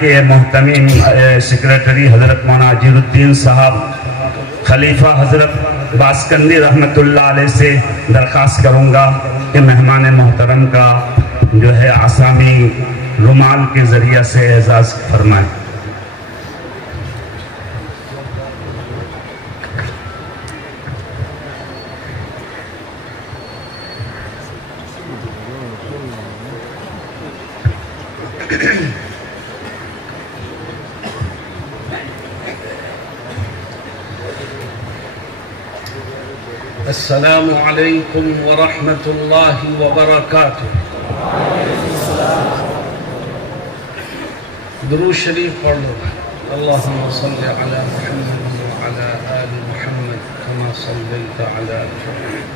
کے محتمم سیکریٹری حضرت مولانا عجیل الدین صاحب، خلیفہ حضرت باسکندی رحمت اللہ علیہ سے درخواست کروں گا کہ مہمان محترم کا جو ہے آسامی رومال کے ذریعہ سے اعزاز فرمائیں۔ السلام علیکم ورحمۃ اللہ وبرکاتہ۔ درود شریف پڑھ لو۔ اللہم صلی علی محمد وعلی آل محمد کما صلیت علی ابراہیم۔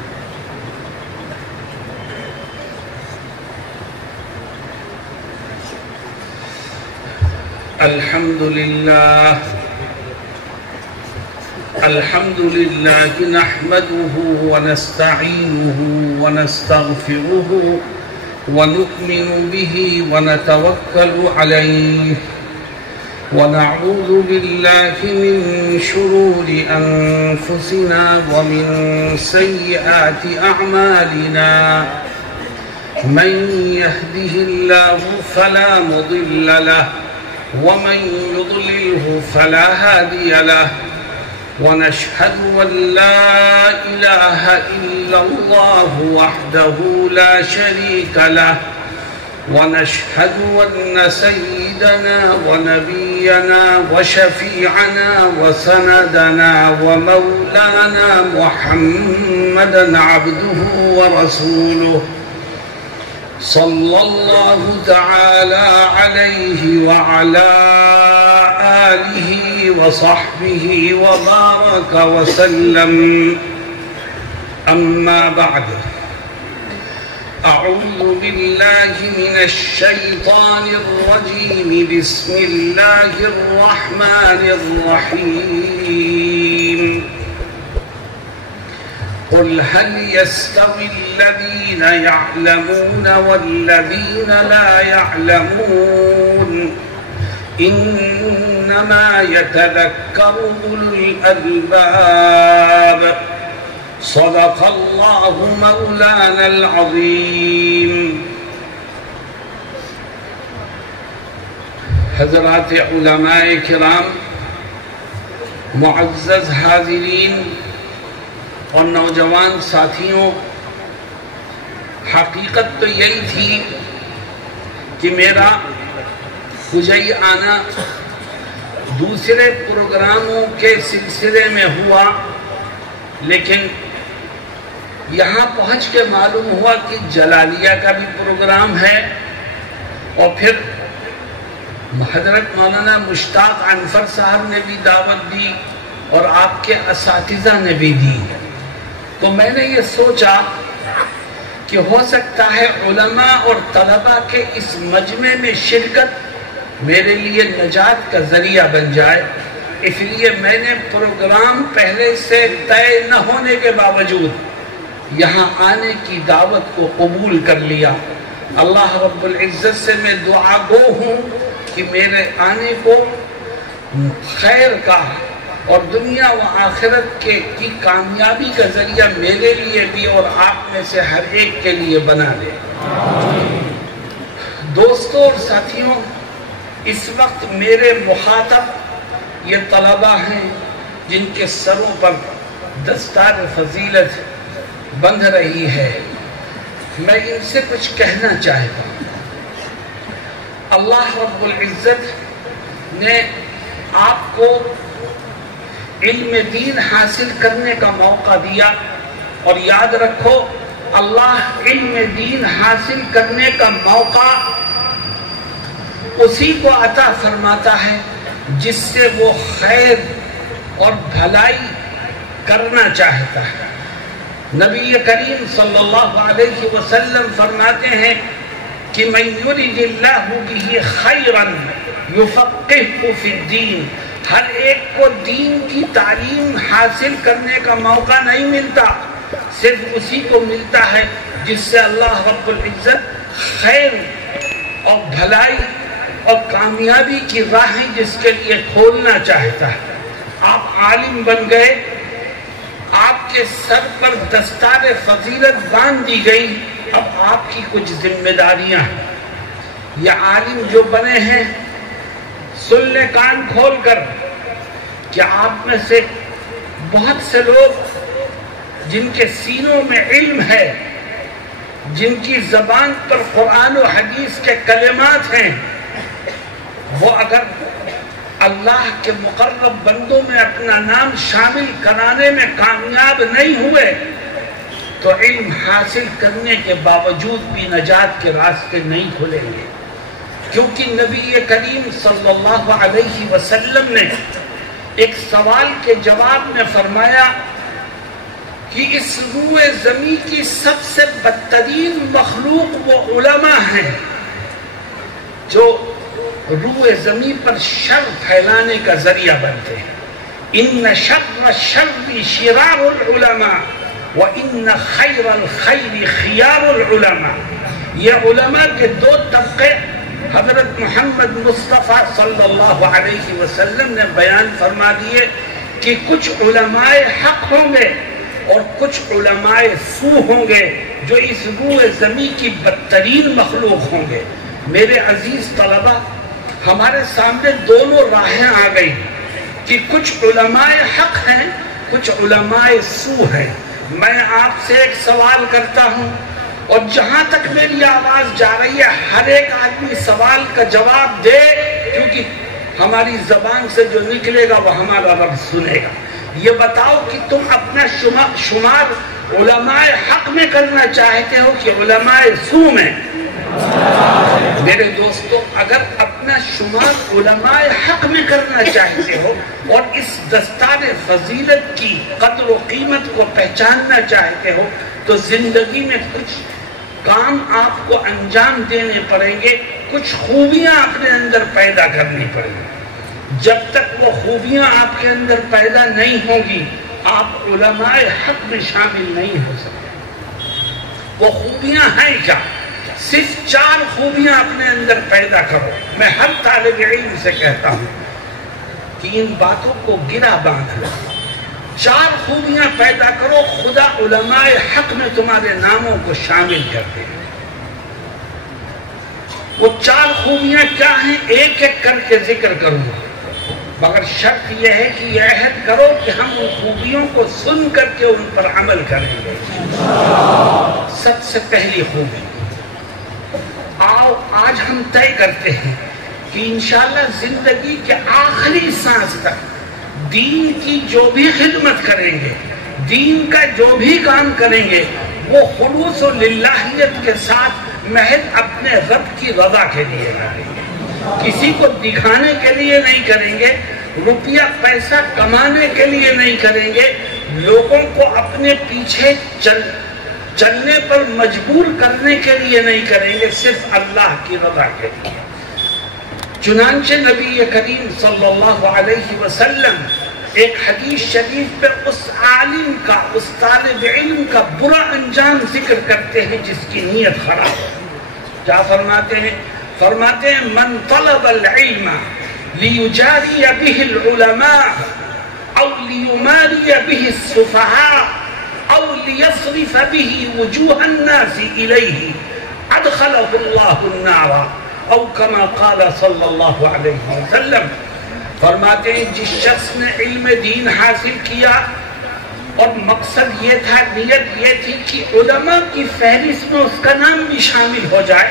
الحمد لله نحمده ونستعينه ونستغفره ونؤمن به ونتوكل عليه ونعوذ بالله من شرور أنفسنا ومن سيئات أعمالنا من يهده الله فلا مضل له ومن يضلله فلا هادي له ونشهد أن لا إله إلا الله وحده لا شريك له ونشهد أن سيدنا ونبينا وشفيعنا وسندنا ومولانا محمدا عبده ورسوله صلى الله تعالى عليه وعلى آله وصحبه وبارك وسلم، أما بعد، أعوذ بالله من الشيطان الرجيم، بسم الله الرحمن الرحيم. قل هل يستوي الذين يعلمون والذين لا يعلمون إنما يتذكر أولو الألباب. صدق الله مولانا العظيم. حضرات علماء کرام، معزز حاضرین اور نوجوان ساتھیوں، حقیقت تو یہی تھی کہ میرا کجئی آنا دوسرے پروگراموں کے سلسلے میں ہوا، لیکن یہاں پہنچ کے معلوم ہوا کہ جلالیہ کا بھی پروگرام ہے، اور پھر حضرت مولانا مشتاق انفر صاحب نے بھی دعوت دی اور آپ کے اساتذہ نے بھی دی۔ تو میں نے یہ سوچا کہ ہو سکتا ہے علماء اور طلباء کے اس مجمع میں شرکت میرے لیے نجات کا ذریعہ بن جائے، اس لیے میں نے پروگرام پہلے سے طے نہ ہونے کے باوجود یہاں آنے کی دعوت کو قبول کر لیا۔ اللہ رب العزت سے میں دعا گو ہوں کہ میرے آنے کو خیر کا اور دنیا و آخرت کی کامیابی کا ذریعہ میرے لیے بھی اور آپ میں سے ہر ایک کے لیے بنا دے۔ دوستوں اور ساتھیوں، اس وقت میرے مخاطب یہ طلباء ہیں جن کے سروں پر دستار فضیلت بندھ رہی ہے۔ میں ان سے کچھ کہنا چاہتا ہوں۔ اللہ رب العزت نے آپ کو علم دین حاصل کرنے کا موقع دیا، اور یاد رکھو اللہ علم دین حاصل کرنے کا موقع اسی کو عطا فرماتا ہے جس سے وہ خیر اور بھلائی کرنا چاہتا ہے۔ نبی کریم صلی اللہ علیہ وسلم فرماتے ہیں کہ من یرد اللہ بہ خیرا یفقہہ فی الدین، ہر ایک کو دین کی تعلیم حاصل کرنے کا موقع نہیں ملتا، صرف اسی کو ملتا ہے جس سے اللہ رب العزت خیر اور بھلائی اور کامیابی کی راہیں جس کے لیے کھولنا چاہتا ہے۔ آپ عالم بن گئے، آپ کے سر پر دستار فضیلت باندھ دی گئی، اب آپ کی کچھ ذمہ داریاں ہیں۔ یہ عالم جو بنے ہیں، سن لیں کان کھول کر کہ آپ میں سے بہت سے لوگ جن کے سینوں میں علم ہے، جن کی زبان پر قرآن و حدیث کے کلمات ہیں، وہ اگر اللہ کے مقرب بندوں میں اپنا نام شامل کرانے میں کامیاب نہیں ہوئے تو علم حاصل کرنے کے باوجود بھی نجات کے راستے نہیں کھلیں گے، کیونکہ نبی کریم صلی اللہ علیہ وسلم نے ایک سوال کے جواب میں فرمایا کہ اس روئے زمین کی سب سے بدترین مخلوق وہ علماء ہیں جو روئے زمین پر شر پھیلانے کا ذریعہ بنتے ہیں۔ ان شر الشر شرار العلماء وان خیر الخیر خیار العلماء۔ یہ علماء کے دو طبقے حضرت محمد مصطفیٰ صلی اللہ علیہ وسلم نے بیان فرما دیے کہ کچھ علماء حق ہوں گے اور کچھ علماء سو ہوں گے جو اس روئے زمین کی بدترین مخلوق ہوں گے۔ میرے عزیز طلبہ، ہمارے سامنے دونوں راہیں آ گئی کہ کچھ علماء حق ہیں، کچھ علماء سو ہیں۔ میں آپ سے ایک سوال کرتا ہوں اور جہاں تک میری آواز جا رہی ہے ہر ایک آدمی سوال کا جواب دے، کیونکہ ہماری زبان سے جو نکلے گا وہ ہمارا رب سنے گا۔ یہ بتاؤ کہ تم اپنا شمار علماء حق میں کرنا چاہتے ہو کہ علماء سو میں؟ میرے دوستو، اگر اپنا شمار علماء حق میں کرنا چاہتے ہو اور اس دستار فضیلت کی قدر و قیمت کو پہچاننا چاہتے ہو تو زندگی میں کچھ کام آپ کو انجام دینے پڑیں گے، کچھ خوبیاں اپنے اندر پیدا کرنی پڑیں گی۔ جب تک وہ خوبیاں آپ کے اندر پیدا نہیں ہوں گی آپ علماء حق میں شامل نہیں ہو سکتے۔ وہ خوبیاں ہیں کیا؟ صرف 4 خوبیاں اپنے اندر پیدا کرو۔ میں ہر طالب علم سے کہتا ہوں کہ ان باتوں کو گرا باندھ لو۔ 4 خوبیاں پیدا کرو، خدا علماء حق میں تمہارے ناموں کو شامل کر دے۔ وہ 4 خوبیاں کیا ہیں ایک ایک کر کے ذکر کروں گا، مگر شرط یہ ہے کہ یہ عہد کرو کہ ہم ان خوبیوں کو سن کر کے ان پر عمل کریں گے۔ سب سے پہلی خوبی، آؤ آج ہم طے کرتے ہیں کہ انشاءاللہ زندگی کے آخری سانس تک دین کی جو بھی خدمت کریں گے، دین کا جو بھی کام کریں گے، وہ خلوص و للہیت کے ساتھ محض اپنے رب کی رضا کے لیے کریں گے، کسی کو دکھانے کے لیے نہیں کریں گے، روپیہ پیسہ کمانے کے لیے نہیں کریں گے، لوگوں کو اپنے پیچھے چلنے پر مجبور کرنے کے لیے نہیں کریں گے، صرف اللہ کی رضا کے لیے۔ چنانچہ نبی کریم صلی اللہ علیہ وسلم ایک حدیث شریف پہ اس عالم کا، اس طالب علم کا برا انجام ذکر کرتے ہیں جس کی نیت خراب ہے۔ کیا فرماتے ہیں؟ فرماتے ہیں من طلب العلم لیجاری به العلماء او لیماری به السفہاء او لیصرف به وجوہ الناس الیہ ادخلہ اللہ النار او کما قال صلی اللہ علیہ وسلم۔ فرماتے ہیں جس شخص نے علم دین حاصل کیا اور مقصد یہ تھا، نیت یہ تھی کہ علماء کی فہرست میں اس کا نام بھی شامل ہو جائے،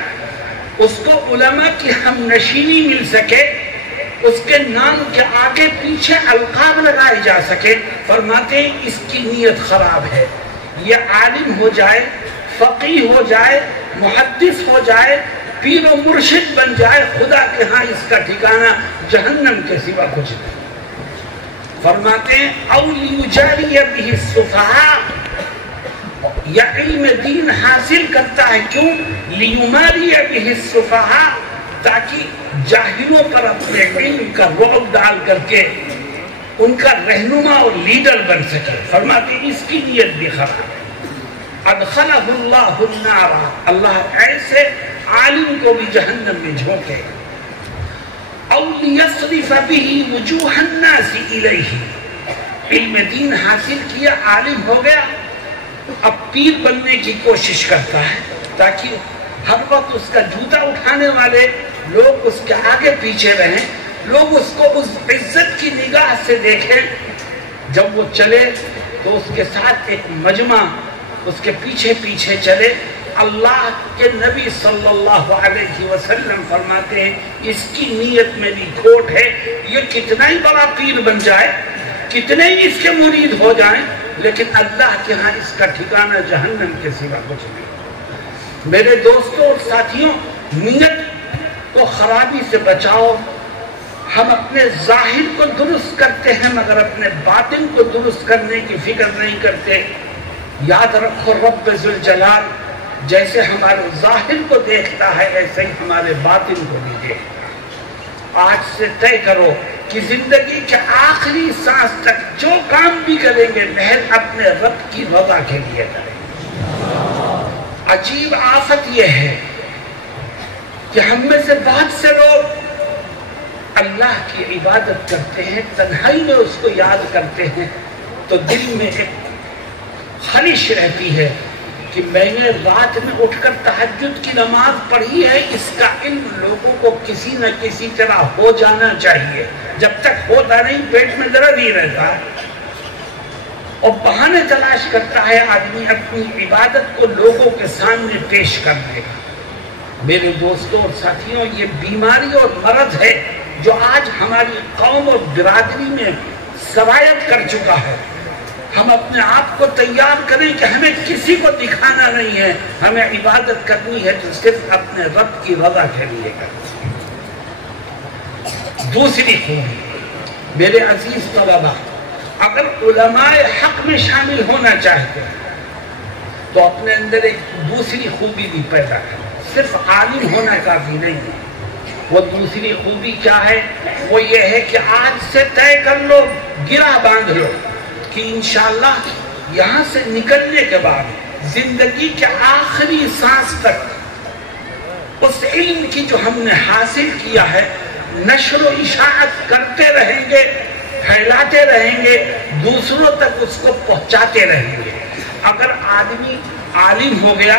اس کو علماء کی ہم نشینی مل سکے، اس کے نام کے آگے پیچھے القاب لگائے جا سکے، فرماتے ہیں اس کی نیت خراب ہے۔ یہ عالم ہو جائے، فقیہ ہو جائے، محدث ہو جائے، پیر و مرشد بن جائے، خدا کے ہاں اس کا ٹھکانہ جہنم کے سوا کچھ نہیں۔ فرماتے ہیں او لیجاری بہ السفہاء، یا علم دین حاصل کرتا ہے کیوں؟ لیماری بہ السفہاء، تاکہ جاہلوں پر اپنے علم کا رعب ڈال کر کے ان کا رہنما اور لیڈر بن سکے۔ فرماتے ہیں اس کی نیت بھی خراب ہے۔ ادخلہ اللہ النار، اللہ ایسے عالم کو بھی جہنم میں جھونکے۔ او لیصرف به وجوہ الناس الیہ، علم دین حاصل کیا، عالم ہو گیا، اب پیر بننے کی کوشش کرتا ہے تاکہ ہر وقت اس کا جوتا اٹھانے والے لوگ اس کے آگے پیچھے رہیں، لوگ اس کو اس عزت کی نگاہ سے دیکھیں۔ جب وہ چلے تو اس کے ساتھ ایک مجمع اس کے پیچھے پیچھے چلے۔ اللہ کے نبی صلی اللہ علیہ وسلم فرماتے ہیں اس کی نیت میں بھی کھوٹ ہے، یہ کتنا ہی بڑا پیر بن جائے، کتنے ہی اس کے مرید ہو جائیں، لیکن اللہ کے ہاں اس کا ٹھکانہ جہنم کے سوا کچھ نہیں۔ میرے دوستوں اور ساتھیوں، نیت کو خرابی سے بچاؤ۔ ہم اپنے ظاہر کو درست کرتے ہیں مگر اپنے باطن کو درست کرنے کی فکر نہیں کرتے۔ یاد رکھو رب ذوالجلال جیسے ہمارے ظاہر کو دیکھتا ہے ایسے ہی ہمارے باطن کو بھی دیکھتا۔ آج سے طے کرو کہ زندگی کے آخری سانس تک جو کام بھی کریں گے محض اپنے رب کی رضا کے لیے کریں گے۔ عجیب آفت یہ ہے کہ ہم میں سے بہت سے لوگ اللہ کی عبادت کرتے ہیں، تنہائی میں اس کو یاد کرتے ہیں تو دل میں ایک خلش رہتی ہے کہ میں نے رات میں اٹھ کر تہجد کی نماز پڑھی ہے، اس کا علم لوگوں کو کسی نہ کسی طرح ہو جانا چاہیے۔ جب تک ہوتا نہیں پیٹ میں درد ہی رہتا ہے اور بہانے تلاش کرتا ہے آدمی اپنی عبادت کو لوگوں کے سامنے پیش کرنے کا۔ میرے دوستوں اور ساتھیوں، یہ بیماری اور مرض ہے جو آج ہماری قوم اور برادری میں سرایت کر چکا ہے۔ ہم اپنے آپ کو تیار کریں کہ ہمیں کسی کو دکھانا نہیں ہے، ہمیں عبادت کرنی ہے تو صرف اپنے رب کی رضا کے لیے کرنی ہے۔ دوسری خوبی میرے عزیز طلبہ، اگر علماء حق میں شامل ہونا چاہتے ہیں تو اپنے اندر ایک دوسری خوبی بھی پیدا کریں۔ صرف عالم ہونا کافی نہیں ہے۔ وہ دوسری خوبی کیا ہے؟ وہ یہ ہے کہ آج سے طے کر لو، گرہ باندھ لو کہ انشاءاللہ یہاں سے نکلنے کے بعد زندگی کے آخری سانس تک اس علم کی جو ہم نے حاصل کیا ہے نشر و اشاعت کرتے رہیں گے، پھیلاتے رہیں گے، دوسروں تک اس کو پہنچاتے رہیں گے۔ اگر آدمی عالم ہو گیا،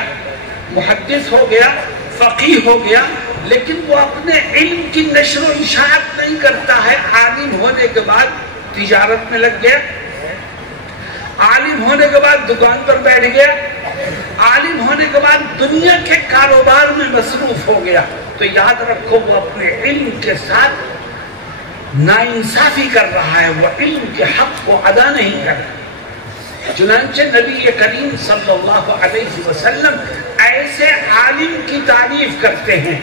محدث ہو گیا، فقیہ ہو گیا، لیکن وہ اپنے علم کی نشر و اشاعت نہیں کرتا ہے، عالم ہونے کے بعد تجارت میں لگ گیا، عالم ہونے کے بعد دکان پر بیٹھ گیا، عالم ہونے کے بعد دنیا کے کاروبار میں مصروف ہو گیا، تو یاد رکھو وہ اپنے علم کے ساتھ ناانصافی کر رہا ہے، وہ علم کے حق کو ادا نہیں کر رہا۔ چنانچہ نبی کریم صلی اللہ علیہ وسلم ایسے عالم کی تعریف کرتے ہیں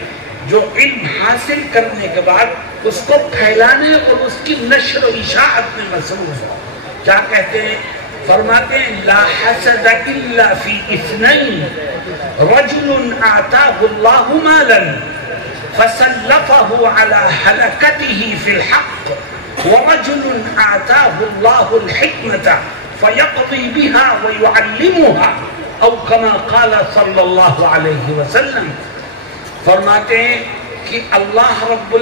جو علم حاصل کرنے کے بعد اس کو پھیلانے اور اس کی نشر و اشاعت میں مصروف ہو۔ کیا کہتے ہیں؟ فرماتے ہیں لا حسد الا فی اثنین، رجل آتاہ اللہ مالا فسلطه على حلقته في الحق، ورجل آتاه الله الحكمة فيقضي بها ويعلمها، او كما قال صلی اللہ علیہ وسلم۔ فرماتے ہیں کہ اللہ رب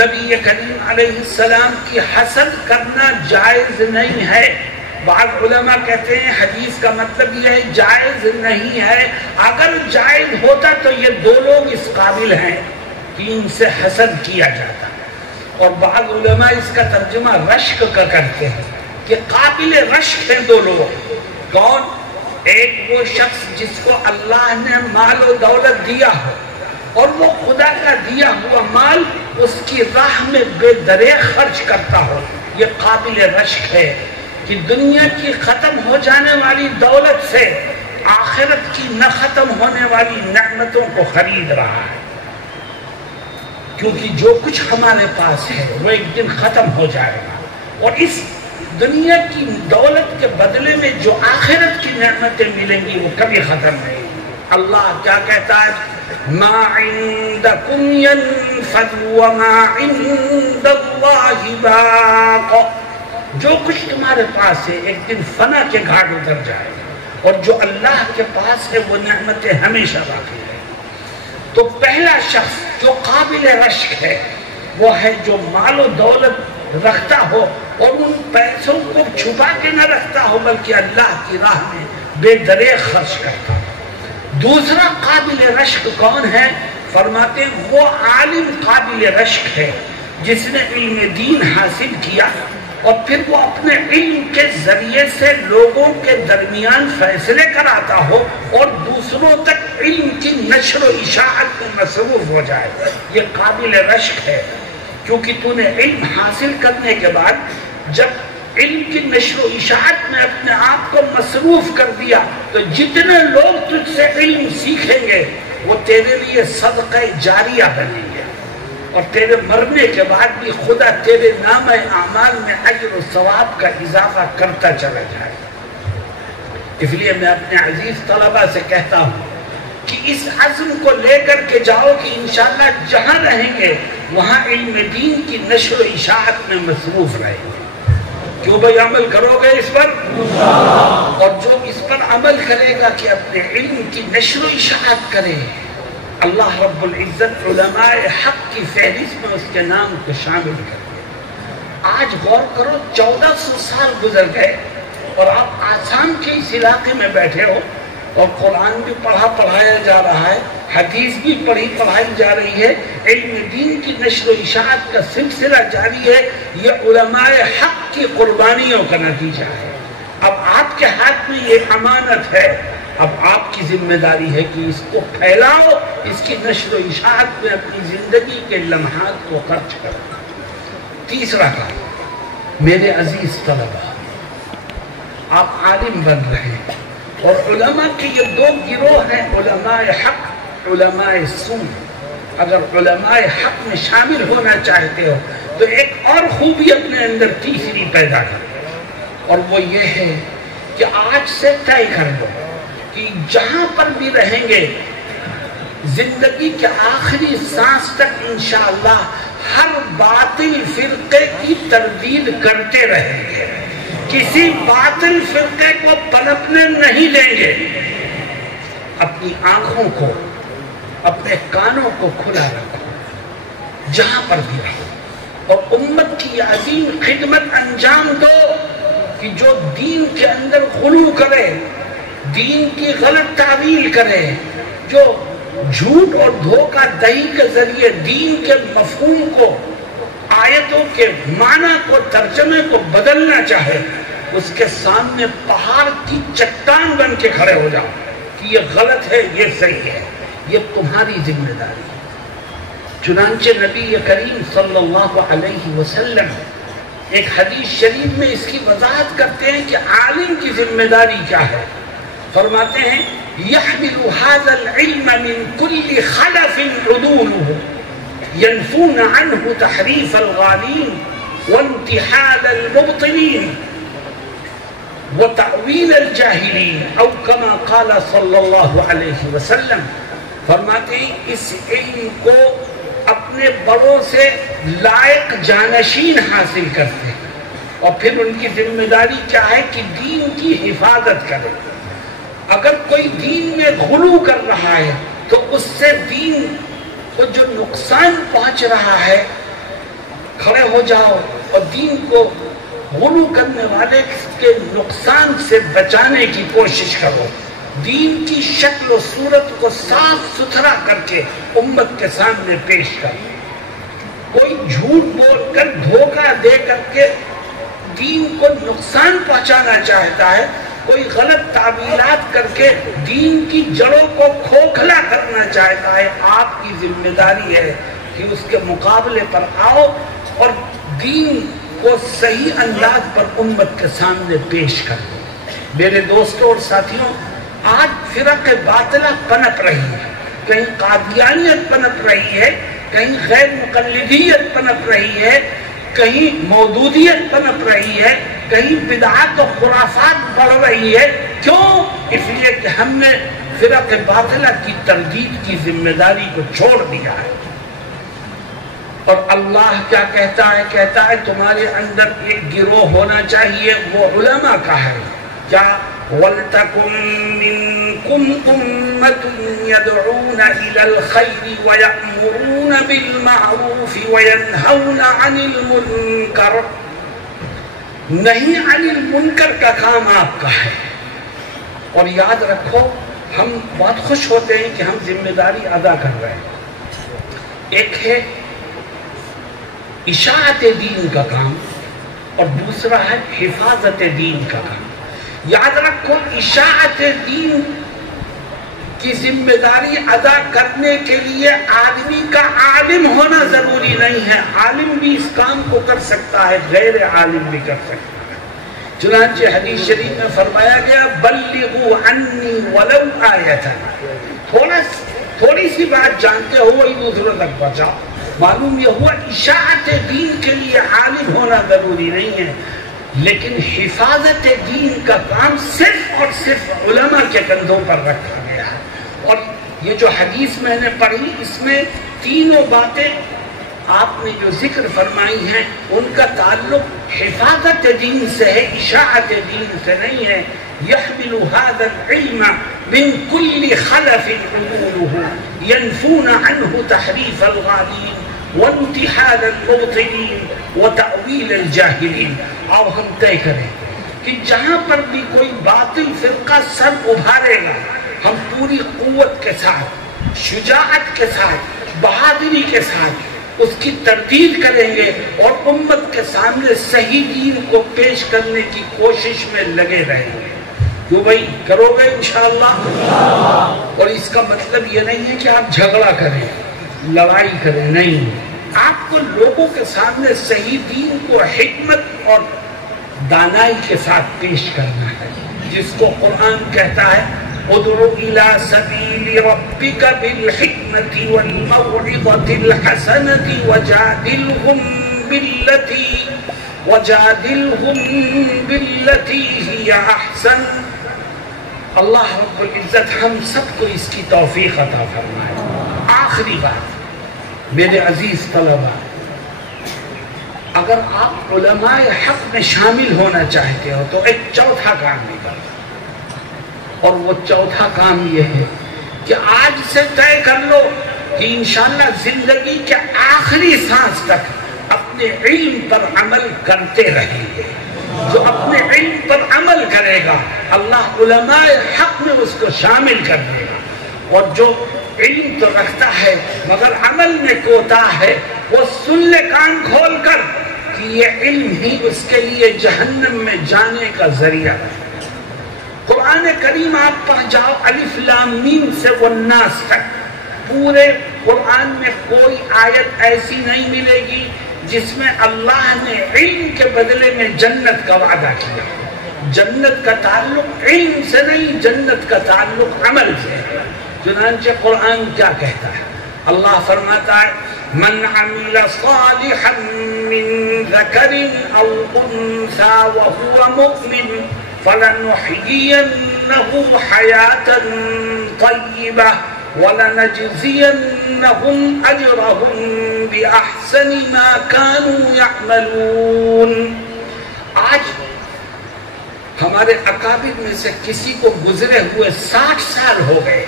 نبی کریم علیہ السلام کی حسد کرنا جائز نہیں ہے۔ بعض علماء کہتے ہیں حدیث کا مطلب یہ ہے جائز نہیں ہے، اگر جائز ہوتا تو یہ دو لوگ اس قابل ہیں کہ ان سے حسد کیا جاتا، اور بعض علماء اس کا ترجمہ رشک کا کرتے ہیں کہ قابل رشک ہیں دو لوگ۔ کون؟ ایک وہ شخص جس کو اللہ نے مال و دولت دیا ہو اور وہ خدا کا دیا ہوا مال اس کی راہ میں بے دریغ خرچ کرتا ہو، یہ قابل رشک ہے کہ دنیا کی ختم ہو جانے والی دولت سے آخرت کی نہ ختم ہونے والی نعمتوں کو خرید رہا ہے، کیونکہ جو کچھ ہمارے پاس ہے وہ ایک دن ختم ہو جائے گا، اور اس دنیا کی دولت کے بدلے میں جو آخرت کی نعمتیں ملیں گی وہ کبھی ختم نہیں۔ اللہ کیا کہتا ہے؟ ما عندکم ينفد وما عند اللہ باق، جو کچھ تمہارے پاس ہے ایک دن فنا کے گھاٹ اتر جائے گا، اور جو اللہ کے پاس ہے وہ نعمتیں ہمیشہ باقی ہیں۔ تو پہلا شخص جو قابل رشک ہے وہ ہے جو مال و دولت رکھتا ہو اور ان پیسوں کو چھپا کے نہ رکھتا ہو بلکہ اللہ کی راہ میں بے دریغ خرچ کرتا ہو۔ دوسرا قابل رشک کون ہے؟ فرماتے ہیں وہ عالم قابل رشک ہے جس نے علم دین حاصل کیا اور پھر وہ اپنے علم کے ذریعے سے لوگوں کے درمیان فیصلے کراتا ہو اور دوسروں تک علم کی نشر و اشاعت میں مصروف ہو جائے۔ یہ قابل رشک ہے، کیونکہ تو نے علم حاصل کرنے کے بعد جب علم کی نشر و اشاعت میں اپنے آپ کو مصروف کر دیا تو جتنے لوگ تجھ سے علم سیکھیں گے وہ تیرے لیے صدقہ جاریہ بنیں گے، اور تیرے مرنے کے بعد بھی خدا تیرے نام اعمال میں اجر و ثواب کا اضافہ کرتا چلا جائے۔ اس لیے میں اپنے عزیز طلبہ سے کہتا ہوں کہ اس عزم کو لے کر کے جاؤ کہ انشاءاللہ جہاں رہیں گے وہاں علم دین کی نشر و اشاعت میں مصروف رہیں گے۔ کیوں بھائی عمل کرو گے اس پر؟ اور جو اس پر عمل کرے گا کہ اپنے علم کی نشر و اشاعت کرے، اللہ رب العزت علماء حق کی فہرست میں اس کے نام کو شامل کر دے۔ آج غور کرو 1400 سال گزر گئے اور آپ آسام کے اس علاقے میں بیٹھے ہو اور قرآن بھی پڑھایا جا رہا ہے، حدیث بھی پڑھائی جا رہی ہے، علم دین کی نشر و اشاعت کا سلسلہ جاری ہے۔ یہ علماء حق کی قربانیوں کا نتیجہ ہے۔ اب آپ کے ہاتھ میں یہ امانت ہے، اب آپ کی ذمہ داری ہے کہ اس کو پھیلاؤ، اس کی نشر و اشاعت میں اپنی زندگی کے لمحات کو خرچ کرو۔ تیسرا کام، میرے عزیز طلبہ، آپ عالم بن رہے ہیں اور علماء کے یہ دو گروہ ہیں، علماء حق، علماء سو۔ اگر علماء حق میں شامل ہونا چاہتے ہو تو ایک اور خوبی اپنے اندر تیسری پیدا کرو، اور وہ یہ ہے کہ آج سے طے کر لو کہ جہاں پر بھی رہیں گے زندگی کے آخری سانس تک انشاءاللہ ہر باطل فرقے کی تردید کرتے رہیں گے، کسی باطل فرقے کو پنپنے نہیں دیں گے۔ اپنی آنکھوں کو، اپنے کانوں کو کھلا رکھو جہاں پر بھی رہو، اور امت کی عظیم خدمت انجام دو کہ جو دین کے اندر غلو کرے، دین کی غلط تعویل کرے، جو جھوٹ اور دھوکہ دہی کے ذریعے دین کے مفہوم کو، آیتوں کے معنی کو، ترجمے کو بدلنا چاہے، اس کے سامنے پہاڑ کی چٹان بن کے کھڑے ہو جاؤ کہ یہ غلط ہے، یہ صحیح ہے، یہ تمہاری ذمہ داری ہے۔ چنانچہ نبی کریم صلی اللہ علیہ وسلم ایک حدیث شریف میں اس کی وضاحت کرتے ہیں کہ عالم کی ذمہ داری کیا ہے۔ فرماتے ہیں يحمل هذا العلم من كل خلف عدوله ينفون عنه تحريف الغالين وانتحال المبطلين وتأويل الجاهلين او كما قال صلی اللہ علیہ وسلم۔ فرماتے ہیں اس علم کو اپنے بڑوں سے لائق جانشین حاصل کرتے ہیں، اور پھر ان کی ذمہ داری کیا ہے کہ دین کی حفاظت کرے۔ اگر کوئی دین میں غلو کر رہا ہے تو اس سے دین کو جو نقصان پہنچ رہا ہے کھڑے ہو جاؤ اور دین کو غلو کرنے والے کے نقصان سے بچانے کی کوشش کرو، دین کی شکل و صورت کو صاف ستھرا کر کے امت کے سامنے پیش کرو۔ کوئی جھوٹ بول کر، دھوکہ دے کر کے دین کو نقصان پہنچانا چاہتا ہے، کوئی غلط تعبیرات کر کے دین کی جڑوں کو کھوکھلا کرنا چاہتا ہے، آپ کی ذمہ داری ہے کہ اس کے مقابلے پر آؤ اور دین کو صحیح انداز پر امت کے سامنے پیش کر دو۔ میرے دوستوں اور ساتھیوں، آج فرق باطلہ پنپ رہی ہے، کہیں قادیانیت پنپ رہی ہے، کہیں غیر مقلدیت پنپ رہی ہے، کہیں مودودیت پنپ رہی ہے، کہیں بدعات و خرافات بڑھ رہی ہے۔ کیوں؟ اس لیے کہ ہم نے فرق باطلہ کی تردید کی ذمہ داری کو چھوڑ دیا ہے۔ اور اللہ کیا کہتا ہے؟ کہتا ہے تمہارے اندر ایک گروہ ہونا چاہیے، وہ علماء کا ہے۔ کیا وَلْتَكُن مِّنكُمْ أُمَّةٌ يَدْعُونَ إِلَى الْخَيْرِ وَيَأْمُرُونَ بِالْمَعْرُوفِ وَيَنْهَوْنَ عَنِ الْمُنكَرِ. نہیں عن المنکر کا کام آپ کا ہے. اور یاد رکھو ہم بہت خوش ہوتے ہیں کہ ہم ذمہ داری ادا کر رہے ہیں. ایک ہے اشاعت دین کا کام اور دوسرا ہے حفاظت دین کا کام. یاد رکھو اشاعت دین کی ذمہ داری ادا کرنے کے لیے آدمی کا عالم ہونا ضروری نہیں ہے. عالم بھی اس کام کو کر سکتا ہے, غیر عالم بھی کر سکتا ہے. چنانچہ حدیث شریف میں فرمایا گیا بلغوا عنی ولو آیۃ. تھوڑی سی بات جانتے ہو وہی دوسروں تک پہنچاؤ. معلوم یہ ہوا اشاعت دین کے لیے عالم ہونا ضروری نہیں ہے, لیکن حفاظت دین کا کام صرف اور صرف علماء کے کندھوں پر رکھا گیا ہے. اور یہ جو حدیث میں نے پڑھی اس میں تینوں باتیں آپ نے جو ذکر فرمائی ہیں ان کا تعلق حفاظت دین سے ہے, اشاعت دین سے نہیں ہے. يحمل هذا العلم من كل خلف عدوله ينفون عنه تحريف الغالين وانتحال المبطلين وتأويل الجاهلين. اور ہم طے کریں کہ جہاں پر بھی کوئی باطل فرقہ سر ابھارے گا ہم پوری قوت کے ساتھ, شجاعت کے ساتھ, بہادری کے ساتھ اس کی تردید کریں گے اور امت کے سامنے صحیح دین کو پیش کرنے کی کوشش میں لگے رہیں گے. کیوں بھائی کرو گے انشاءاللہ؟ اور اس کا مطلب یہ نہیں ہے کہ آپ جھگڑا کریں, لڑائی کریں, نہیں. آپ کو لوگوں کے سامنے صحیح دین کو حکمت اور دانائی کے ساتھ پیش کرنا ہے, جس کو قرآن کہتا ہے ادعو الى سبیل ربک بالحکمت والموعظۃ الحسنۃ وجادلہم باللتی ہی احسن. اللہ رب العزت ہم سب کو اس کی توفیق عطا فرمائے. آخری بات میرے عزیز طلبہ, اگر آپ علماء حق میں شامل ہونا چاہتے ہو تو ایک چوتھا کام بھی کرو, اور وہ چوتھا کام یہ ہے کہ آج سے طے کر لو کہ انشاءاللہ زندگی کے آخری سانس تک اپنے علم پر عمل کرتے رہیں گے. جو اپنے علم پر عمل کرے گا اللہ علماء حق میں اس کو شامل کر دے گا, اور جو علم تو رکھتا ہے مگر عمل میں کوتا ہے وہ سن لے کان کھول کر کہ یہ علم ہی اس کے لیے جہنم میں جانے کا ذریعہ ہے. قرآن کریم آپ پڑھ جاؤ الف لام میم سے والناس تک, پورے قرآن میں کوئی آیت ایسی نہیں ملے گی جس میں اللہ نے علم کے بدلے میں جنت کا وعدہ کیا. جنت کا تعلق علم سے نہیں, جنت کا تعلق عمل سے ہے. چنانچہ قرآن کیا کہتا ہے؟ اللہ فرماتا ہے من عمل صالحا من ذکر او انثى وهو مؤمن فلنحيينه حياة طيبة وَلَنَجْزِيَنَّهُمْ أَجْرَهُمْ بِأَحْسَنِ مَا كَانُوا يَعْمَلُونَ. آج ہمارے اکابر میں سے کسی کو گزرے ہوئے 60 سال ہو گئے,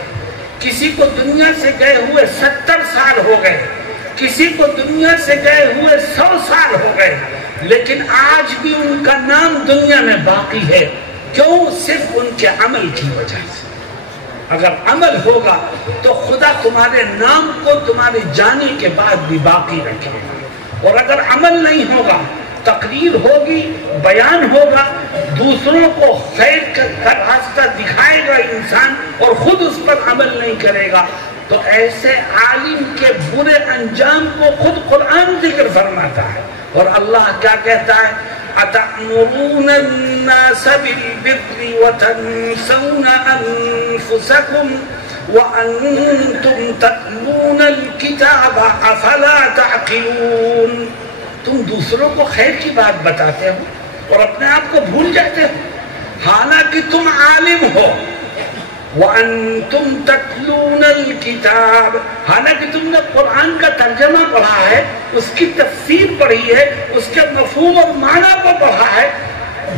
کسی کو دنیا سے گئے ہوئے 70 سال ہو گئے, کسی کو دنیا سے گئے ہوئے 100 سال ہو گئے, لیکن آج بھی ان کا نام دنیا میں باقی ہے. کیوں؟ صرف ان کے عمل کی وجہ سے. اگر عمل ہوگا تو خدا تمہارے نام کو تمہارے جانے کے بعد بھی باقی رکھے گا, اور اگر عمل نہیں ہوگا تقریر ہوگی, بیان ہوگا, دوسروں کو خیر کا راستہ دکھائے گا انسان اور خود اس پر عمل نہیں کرے گا, تو ایسے عالم کے برے انجام کو خود قرآن ذکر فرماتا ہے. اور اللہ کیا کہتا ہے؟ أَتَأْمُرُونَ النَّاسَ بِالْبِرِّ وَتَنْسَوْنَ أَنفُسَكُمْ وَأَنْتُمْ تَتْلُونَ الْكِتَابَ أَفَلَا تَعْقِلُونَ. تم دوسروں کو خیر کی بات بتاتے ہو اور اپنے آپ کو بھول جاتے ہو, حالانکہ تم عالم ہو. وَأَنْتُمْ تَتْلُونَ الْكِتَابَ, حالانکہ تم نے قرآن کا ترجمہ پڑھا ہے, اس کی تفسیر پڑھی ہے, اس کے مفہوم اور معنی کو پڑھا ہے.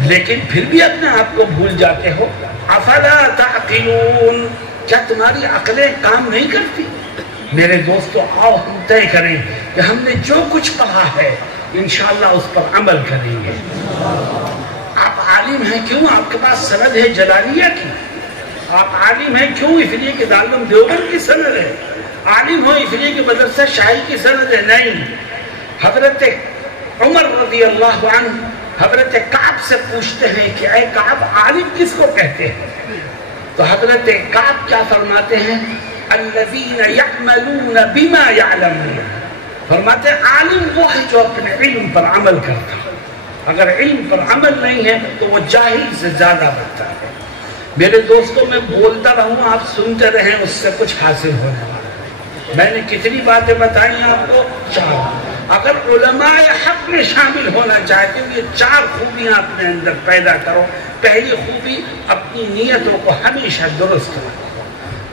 لیکن پھر بھی اپنے آپ کو بھول جاتے ہو. افلا تعقلون، کیا تمہاری عقلیں کام نہیں کرتی؟ میرے دوستو، آؤ ہم طے کریں کہ ہم نے جو کچھ پڑھا ہے انشاءاللہ اس پر عمل کریں گے. آپ عالم ہیں کیوں؟ آپ کے پاس سند ہے جلالیہ کی. آپ عالم ہیں کیوں؟ اس لیے کہ دارالعلوم دیوبند کی سند ہے. عالم ہو اس لیے کہ مدرسہ شاہی کی سند ہے؟ نہیں. حضرت عمر رضی اللہ عنہ حضرت کعب سے پوچھتے ہیں کہ اے کعب، عالم کس کو کہتے ہیں؟ تو حضرت کعب کیا فرماتے ہیں؟ الذین یعملون بما یعلمون. فرماتے ہیں عالم وہ ہے جو اپنے علم پر عمل کرتا ہے. اگر علم پر عمل نہیں ہے تو وہ جاہل سے زیادہ بڑھتا ہے. میرے دوستوں، میں بولتا رہوں، آپ سنتے رہیں، اس سے کچھ حاصل ہونے والا ہے. میں نے کتنی باتیں بتائی آپ کو؟ 4. اگر علماء حق میں شامل ہونا چاہتے ہیں، یہ 4 خوبیاں اپنے اندر پیدا کرو. پہلی خوبی، اپنی نیتوں کو ہمیشہ درست کرو.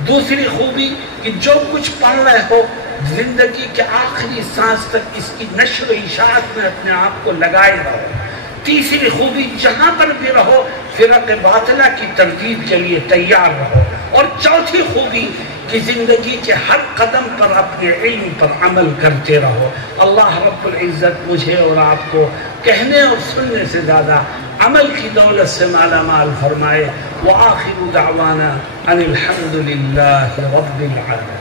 دوسری خوبی کہ جو کچھ پڑھ رہے ہو زندگی کے آخری سانس تک اس کی نشر و اشاعت میں اپنے آپ کو لگائے رہو. تیسری خوبی، جہاں پر بھی رہو فرق باطلہ کی تردید کے لیے تیار رہو. اور چوتھی خوبی کہ زندگی کے ہر قدم پر اپنے علم پر عمل کرتے رہو. اللہ رب العزت مجھے اور آپ کو کہنے اور سننے سے زیادہ عمل کی دولت سے مالا مال فرمائے. وآخر دعوانا ان الحمد للہ رب العالمین.